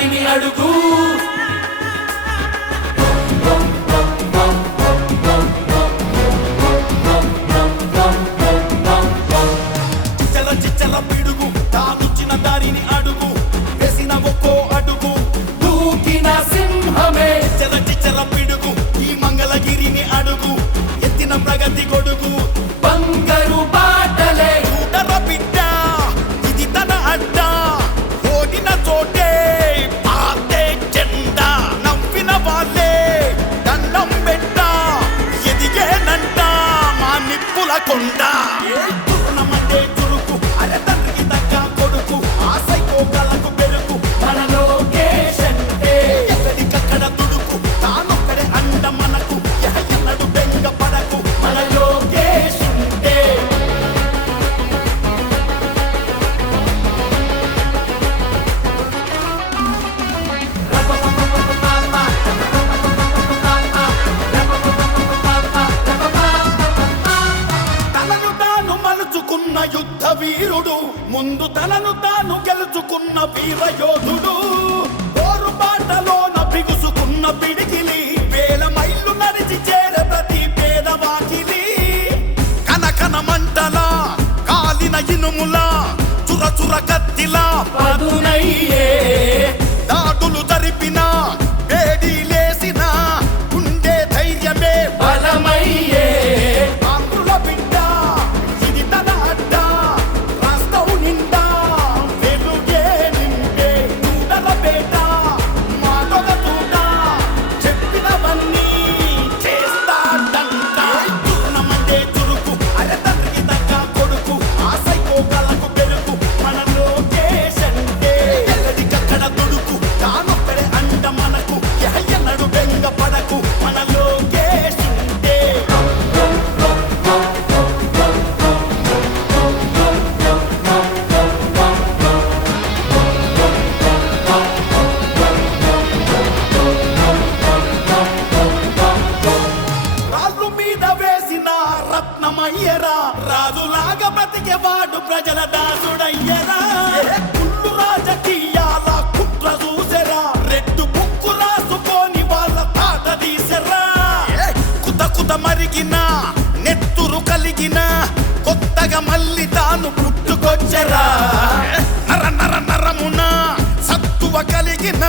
దారిని అడుగు చిచ్చల పిడుగు తానుచిన దారిని అడుగు వేసిన ఒక్కో అడుగు దూకిన సింహమే చిచ్చల పిడుగు ఈ మంగళగిరిని అడుగు ఎత్తిన ప్రగతి గొడుగు బంగారు బాటలే చూడర బిడ్డ ఇది తన అడ్డ ఓడిన చోటే పాతే జెండా నవ్విన వాళ్ళే దండం పెట్ట ఎదిగేనంట మా నిప్పుల కొండ యుద్ధ వీరుడు ముందు తనను తాను గెలుచుకున్న వీర యోధుడు పోరుబాటలోన బిగుసుకున్న పిడికిలి వేల మైళ్ళు నడిచి చేరే ప్రతి పేదవాకిలి కనకన మంటల కాలిన ఇనుముల చురచుర కత్తిలా పదునయ్యే దాడులు జరిపిన వేడి లేసిన ఉండే ధైర్యమే బలమయ్యే రత్నమయ్యరా రాజులాగా బ్రతికేవాడు ప్రజల దాసుడయ్యరా కుళ్ళు రాజకీయాల కుట్ర చూసెరా రెడ్డు బుక్కు రాసుకొని వాళ్ళ తాట తీసెరా కుత మరిగిన నెత్తురు కలిగిన కొత్తగా మళ్ళీ తాను పుట్టుకొచ్చరా నరమున సత్తువ కలిగిన